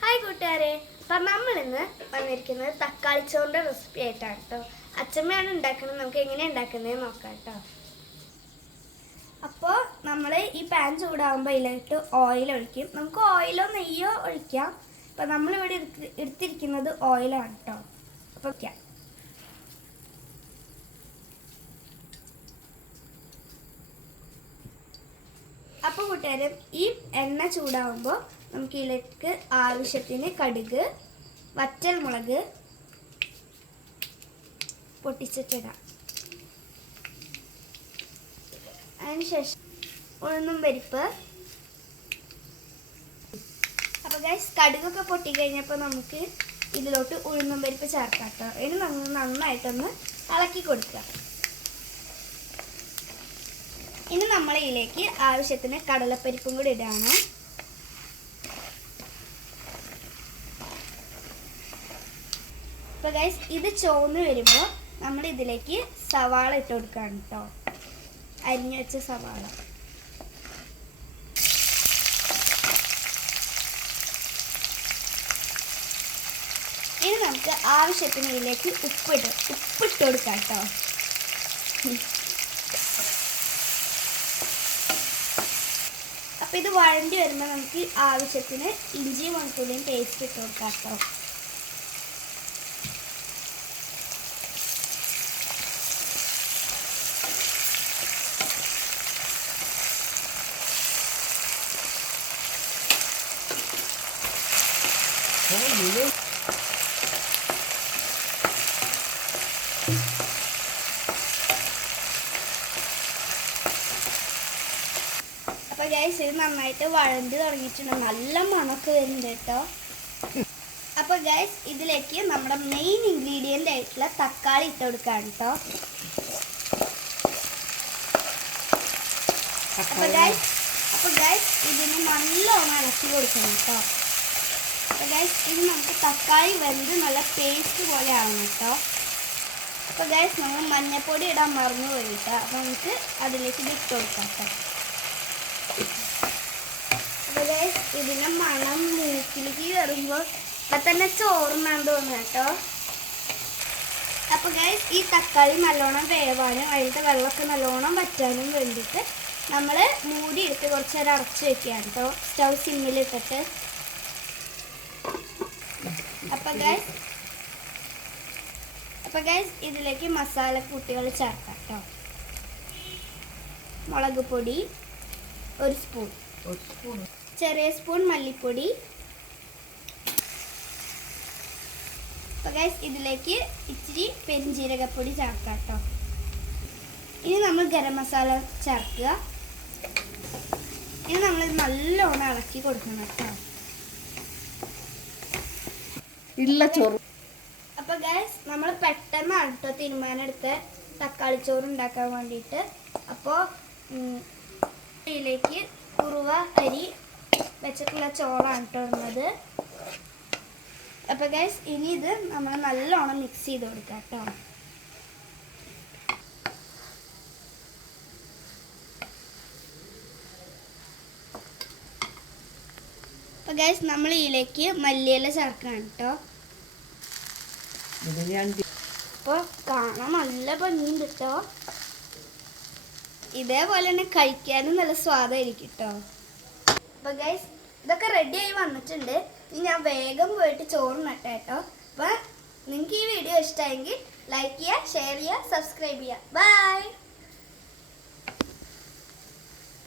Hi കൂട്ടുകാരെ. അപ്പം നമ്മളിന്ന് വന്നിരിക്കുന്നത് തക്കാളി ചോറിന്റെ റെസിപ്പി ആയിട്ടാണ് കേട്ടോ അച്ഛമ്മയാണ് ഉണ്ടാക്കുന്നത്. നമുക്ക് എങ്ങനെയാണ് ഉണ്ടാക്കുന്നത് നോക്കാം കേട്ടോ അപ്പോൾ നമ്മൾ ഈ പാൻ ചൂടാകുമ്പോൾ അതിലായിട്ട് ഓയിൽ ഒഴിക്കും. നമുക്ക് ഓയിലോ നെയ്യോ ഒഴിക്കാം. അപ്പം നമ്മളിവിടെ എടുത്തിരിക്കുന്നത് ഓയിലാണ് കേട്ടോ അപ്പോൾ വയ്ക്കാം അപ്പോൾ കൂട്ടുകാരും ഈ എണ്ണ ചൂടാവുമ്പോൾ നമുക്ക് ഇതിലേക്ക് ആവശ്യത്തിന് കടുക് വറ്റൽ മുളക് പൊട്ടിച്ചിട്ടിടാം. അതിനുശേഷം ഉഴുന്നും പരിപ്പ്. അപ്പോൾ ഗൈസ് കടുകൊക്കെ പൊട്ടി കഴിഞ്ഞപ്പോൾ നമുക്ക് ഇതിലോട്ട് ഉഴുന്നും പരിപ്പ് ചേർക്കാട്ടോ കേട്ടോ നമ്മൾ നന്നായിട്ടൊന്ന് ഇളക്കി കൊടുക്കുക. ഇനി നമ്മൾ ഇതിലേക്ക് ആവശ്യത്തിന് കടലപ്പരിപ്പും കൂടി ഇടാണ്. അപ്പോൾ ഗൈസ് ഇത് ചോന്ന് വരുമ്പോൾ നമ്മൾ ഇതിലേക്ക് സവാള ഇട്ട് കൊടുക്കുകയാണ് കേട്ടോ അരിഞ്ഞു വെച്ച സവാള. ഇനി നമുക്ക് ആവശ്യത്തിന് ഇതിലേക്ക് ഉപ്പിട്ട് ഉപ്പിട്ട് കൊടുക്കാം കേട്ടോ അപ്പോൾ ഇത് വഴണ്ടി വരുമ്പോൾ നമുക്ക് ആവശ്യത്തിന് ഇഞ്ചിയും വെളുത്തുള്ളിയും പേസ്റ്റ് ഇട്ട് കൊടുക്കാം കേട്ടോ അപ്പോൾ ഗൈസ് ഇത് നന്നായിട്ട് വഴണ്ട് തുടങ്ങിയിട്ടുണ്ട്. നല്ല മണക്ക് വരുന്നുണ്ട് കേട്ടോ. അപ്പോൾ ഗൈസ് ഇതിലേക്ക് നമ്മുടെ മെയിൻ ഇൻഗ്രീഡിയന്റ് ആയിട്ടുള്ള തക്കാളി ഇട്ട് കൊടുക്കാൻ കേട്ടോ. അപ്പോൾ ഗൈസ് അപ്പോൾ ഗൈസ് ഇതിന് നല്ലോണം ഇളക്കി കൊടുക്കണം കേട്ടോ. ഗൈസ് ഇത് നമുക്ക് തക്കാളി വെന്ത് നല്ല പേസ്റ്റ് പോലെ ആവണം കേട്ടോ. അപ്പോൾ ഗൈസ് നമ്മൾ മഞ്ഞപ്പൊടി ഇടാൻ മറന്നു പോയിട്ട് അപ്പോൾ നമുക്ക് അതിലേക്ക് ഇത് ഇട്ട് കൊടുക്കാം അപ്പൊ അപ്പോൾ ഗൈസ് ഇതിന്റെ മണം മൂക്കിലേക്ക് കയറുമ്പോൾ ഇപ്പൊ തന്നെ ചോറുന്നാന്ന് തോന്നുന്നു കേട്ടോ. അപ്പോൾ ഗൈസ് ഈ തക്കാളി നല്ലോണം വേവാനും അതിലത്തെ വെള്ളമൊക്കെ നല്ലോണം വറ്റാനും വേണ്ടിയിട്ട് നമ്മൾ മൂടി എടുത്ത് കുറച്ച് നേരം അടച്ച് വെക്കുകയാണ് കേട്ടോ. സ്റ്റൗ സിമ്മിലിട്ടിട്ട്. അപ്പോൾ ഗൈസ് അപ്പോൾ ഗൈസ് ഇതിലേക്ക് മസാല കൂട്ടുകൾ ചേർക്കാം കേട്ടോ മുളക് പൊടി ഒരു സ്പൂൺ ചെറിയ സ്പൂൺ മല്ലിപ്പൊടി. അപ്പോൾ ഗൈസ് ഇതിലേക്ക് ഇച്ചിരി പെരുംജീരകപ്പൊടി ചേർക്കാം കേട്ടോ ഇനി നമ്മൾ ഗരം മസാല ചേർക്കുക. ഇനി നമ്മൾ നല്ലോണം ഇളക്കി കൊടുക്കണം കേട്ടോ ഇല്ല ചോറ്. അപ്പൊ ഗൈസ് നമ്മൾ പെട്ടെന്നാണ് കേട്ടോ തീരുമാനം എടുത്ത് തക്കാളി ചോറ് ഉണ്ടാക്കാൻ വേണ്ടിയിട്ട്. അപ്പോൾ ഇതിലേക്ക് കുറുവ അരി വെച്ചിട്ടുള്ള ചോറാണ് കേട്ടോ ഇടുന്നത്. അപ്പോൾ ഗൈസ് ഇനി ഇത് നമ്മൾ നല്ലോണം മിക്സ് ചെയ്ത് കൊടുക്കാം കേട്ടോ അപ്പോൾ ഗൈസ് നമ്മൾ ഇതിലേക്ക് മല്ലിയില ചേർക്കണം കേട്ടോ അപ്പോൾ കാണാൻ നല്ല ഭംഗിയുണ്ട് കേട്ടോ ഇതേപോലെ തന്നെ കഴിക്കാനും നല്ല സ്വാദായിരിക്കും കേട്ടോ അപ്പോൾ ഗൈസ് ഇതൊക്കെ റെഡി ആയി വന്നിട്ടുണ്ട്. ഇനി ഞാൻ വേഗം പോയിട്ട് ചോറ് നട്ടെ കേട്ടോ അപ്പോൾ നിങ്ങൾക്ക് ഈ വീഡിയോ ഇഷ്ടമായെങ്കിൽ ലൈക്ക് ചെയ്യുക ഷെയർ ചെയ്യുക സബ്സ്ക്രൈബ് ചെയ്യുക. ബൈ